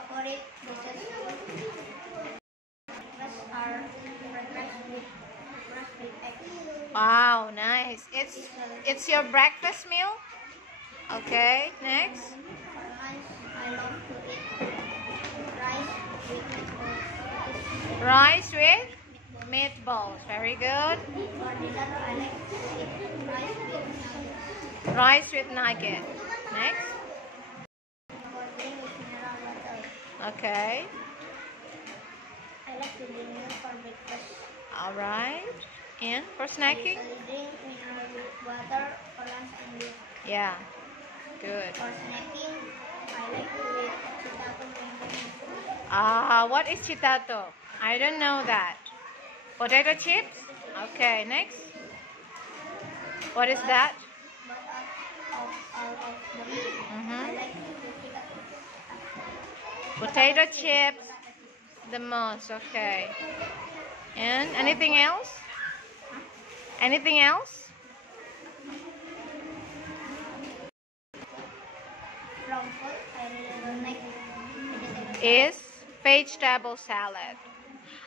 favorite dishes are breakfast with eggs. Wow, nice. It's your breakfast meal? Okay, next. For lunch, I love to eat rice with Rice with meatballs. Very good. For dinner, I like to eat Rice with nugget. Next. for drink with mineral water. Okay. I like to drink milk for breakfast. All right. And for I snacking? usually drink mineral water for lunch and dinner. Yeah. Good. For snacking, I like to eat potato mango. Ah, what is chitato? I don't know that. Potato chips? Okay, next. What is that? But out of them, I like to eat Potato chips the most. Okay. And anything else? Anything else? from food. I really don't like vegetable. Is vegetable salad.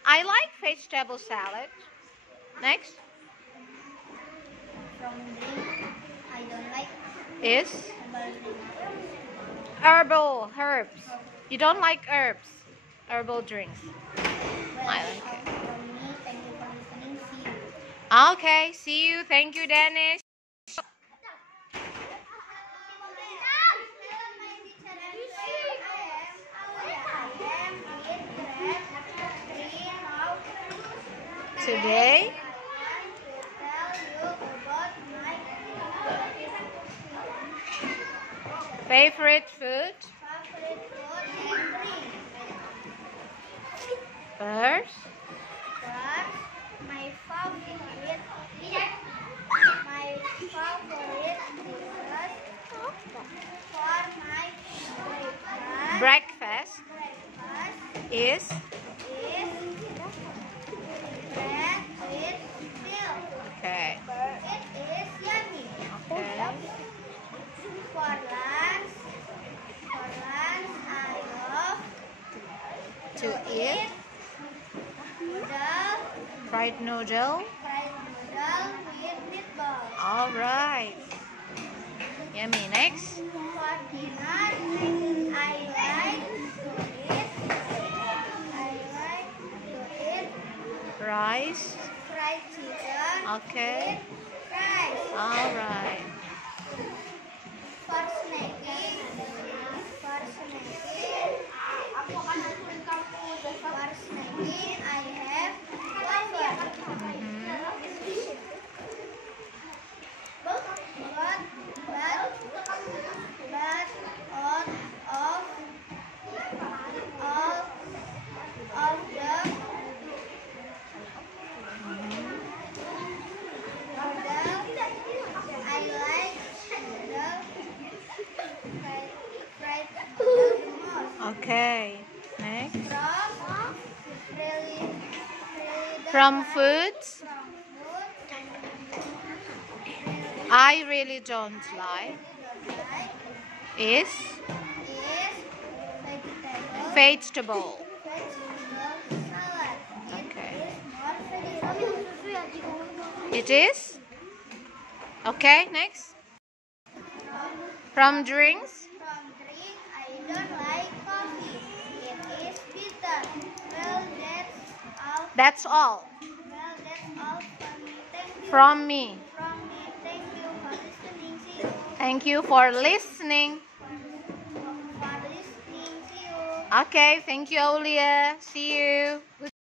I like vegetable salad. Next From drink, I don't like is herbal drink. herbs. You don't like herbs? Herbal drinks. Well, I like it. from me, thank you for listening. See you. Okay, see you. Thank you, Dennis. Today, favorite food first. My favorite dish for my Breakfast breakfast is is bread with milk. okay. It is yummy. Okay. For lunch, I love To eat noodle, fried noodle. fried noodle with meatballs. All right. Yummy. Next. For dinner, I like to eat Rice. fried chicken Okay. with rice. All right. For snacking, I have waffle. But all of them I like the fried noodle the most. Okay. Next. Really From foods, I really don't like is vegetable. salad. Okay. More It is? Okay, next. From drinks, From drink, I don't like coffee. It is bitter. Well, that's all. that's all From me. from me. Thank you. From me. Thank you for listening. See you. Thank you for listening. For listening. See you. Okay, thank you, Aulia. See you.